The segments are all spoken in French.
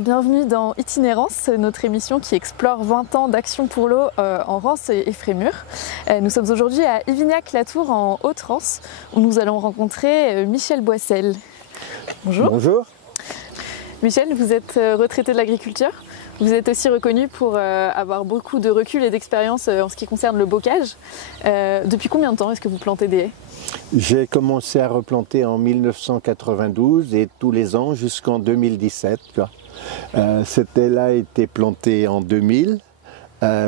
bienvenue dans Itinérance, notre émission qui explore 20 ans d'action pour l'eau en Rance et Frémur. Nous sommes aujourd'hui à Ivignac-la-Tour en Haute-Rance où nous allons rencontrer Michel Boissel. Bonjour. Bonjour. Michel, vous êtes retraité de l'agriculture. Vous êtes aussi reconnu pour avoir beaucoup de recul et d'expérience en ce qui concerne le bocage. Depuis combien de temps est-ce que vous plantez des haies ? J'ai commencé à replanter en 1992 et tous les ans jusqu'en 2017. Cette haie-là a été plantée en 2000.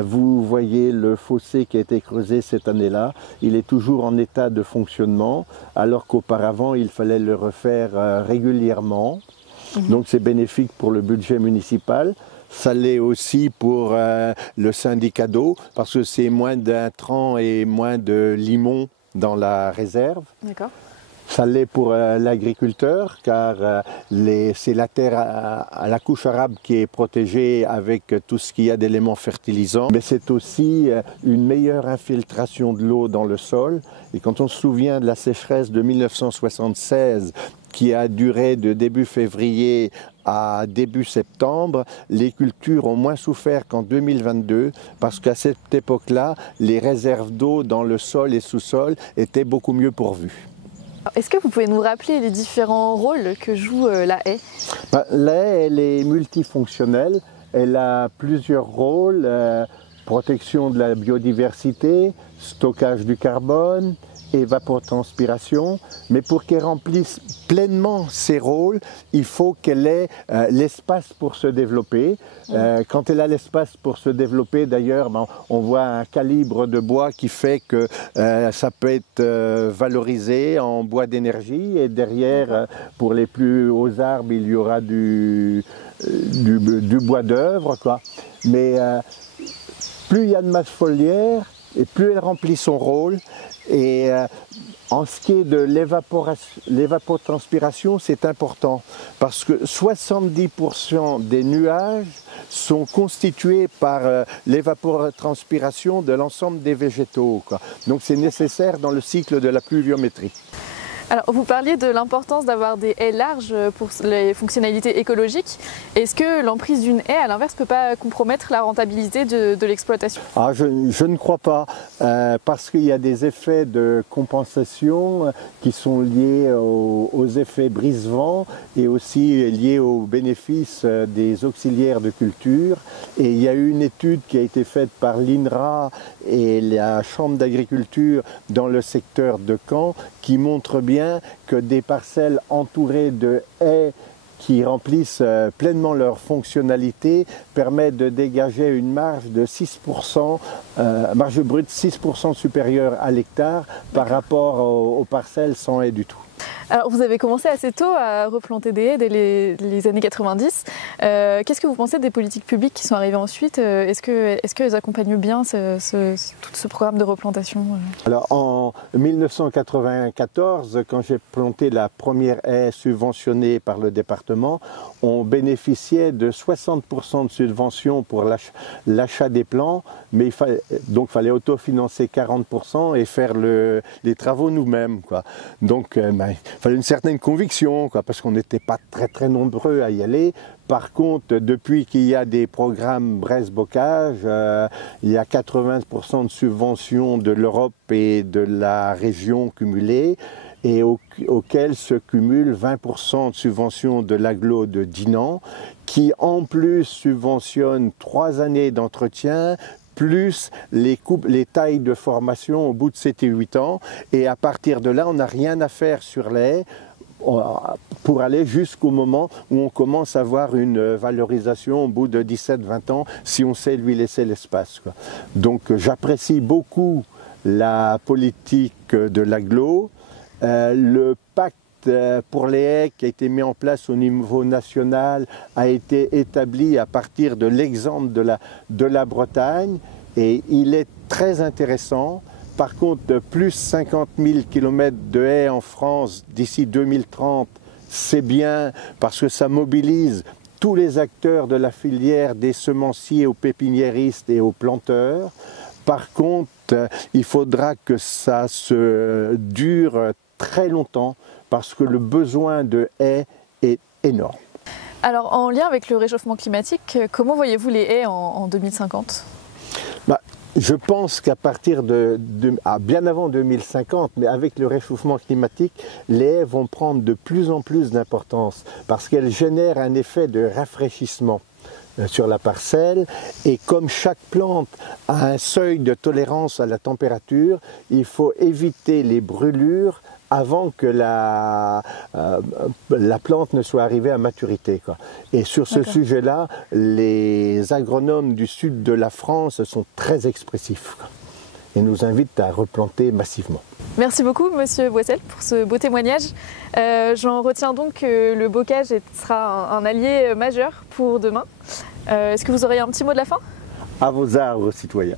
Vous voyez le fossé qui a été creusé cette année-là. Il est toujours en état de fonctionnement, alors qu'auparavant il fallait le refaire régulièrement. Donc c'est bénéfique pour le budget municipal. Ça l'est aussi pour le syndicat d'eau, parce que c'est moins d'intrants et moins de limon dans la réserve. D'accord. Ça l'est pour l'agriculteur, car c'est la terre à la couche arabe qui est protégée avec tout ce qu'il y a d'éléments fertilisants. Mais c'est aussi une meilleure infiltration de l'eau dans le sol. Et quand on se souvient de la sécheresse de 1976, qui a duré de début février à début septembre, les cultures ont moins souffert qu'en 2022 parce qu'à cette époque-là, les réserves d'eau dans le sol et sous-sol étaient beaucoup mieux pourvues. Est-ce que vous pouvez nous rappeler les différents rôles que joue la haie ? La haie, elle est multifonctionnelle, elle a plusieurs rôles, protection de la biodiversité, stockage du carbone, évapotranspiration, mais pour qu'elle remplisse pleinement ses rôles, il faut qu'elle ait l'espace pour se développer. Quand elle a l'espace pour se développer, d'ailleurs, on voit un calibre de bois qui fait que ça peut être valorisé en bois d'énergie, et derrière, pour les plus hauts arbres, il y aura du bois d'œuvre, quoi. Mais plus il y a de masse foliaire, et plus elle remplit son rôle. Et en ce qui est de l'évapotranspiration, c'est important parce que 70% des nuages sont constitués par l'évapotranspiration de l'ensemble des végétaux, quoi. Donc c'est nécessaire dans le cycle de la pluviométrie. Alors, vous parliez de l'importance d'avoir des haies larges pour les fonctionnalités écologiques. Est-ce que l'emprise d'une haie, à l'inverse, ne peut pas compromettre la rentabilité de l'exploitation ? Je ne crois pas, parce qu'il y a des effets de compensation qui sont liés aux effets brise-vent et aussi liés aux bénéfices des auxiliaires de culture. Et il y a eu une étude qui a été faite par l'INRA et la Chambre d'agriculture dans le secteur de Caen qui montre bien que des parcelles entourées de haies qui remplissent pleinement leur fonctionnalité permettent de dégager une marge de 6%, marge brute 6% supérieure à l'hectare par rapport aux parcelles sans haies du tout. Alors, vous avez commencé assez tôt à replanter des haies dès les années 90. Qu'est-ce que vous pensez des politiques publiques qui sont arrivées ensuite ? Est-ce qu'elles accompagnent bien tout ce programme de replantation ? Alors, en 1994, quand j'ai planté la première haie subventionnée par le département, on bénéficiait de 60% de subvention pour l'achat des plants, mais il fallait autofinancer 40% et faire les travaux nous-mêmes, quoi. Donc, il fallait une certaine conviction, quoi, parce qu'on n'était pas très nombreux à y aller. Par contre, depuis qu'il y a des programmes Bresse-Bocage, il y a 80% de subventions de l'Europe et de la région cumulées, et auxquelles se cumulent 20% de subventions de l'agglo de Dinan, qui en plus subventionne 3 années d'entretien, plus les tailles de formation au bout de 7 et 8 ans. Et à partir de là, on n'a rien à faire sur les haies pour aller jusqu'au moment où on commence à avoir une valorisation au bout de 17-20 ans, si on sait lui laisser l'espace, quoi. Donc j'apprécie beaucoup la politique de l'agglo. Le pacte pour les haies qui a été mis en place au niveau national a été établi à partir de l'exemple de la Bretagne, et il est très intéressant. Par contre, plus 50 000 km de haies en France d'ici 2030, c'est bien parce que ça mobilise tous les acteurs de la filière, des semenciers aux pépiniéristes et aux planteurs. Par contre, il faudra que ça se dure très longtemps parce que le besoin de haies est énorme. Alors en lien avec le réchauffement climatique, comment voyez-vous les haies en 2050 ? Je pense qu'à partir bien avant 2050, mais avec le réchauffement climatique, les haies vont prendre de plus en plus d'importance parce qu'elles génèrent un effet de rafraîchissement sur la parcelle, et comme chaque plante a un seuil de tolérance à la température, il faut éviter les brûlures avant que la plante ne soit arrivée à maturité, quoi. Et sur ce sujet-là, les agronomes du sud de la France sont très expressifs, quoi, et nous invitent à replanter massivement. Merci beaucoup Monsieur Boissel pour ce beau témoignage. J'en retiens donc que le bocage sera un allié majeur pour demain. Est-ce que vous auriez un petit mot de la fin ? À vos arbres, citoyens.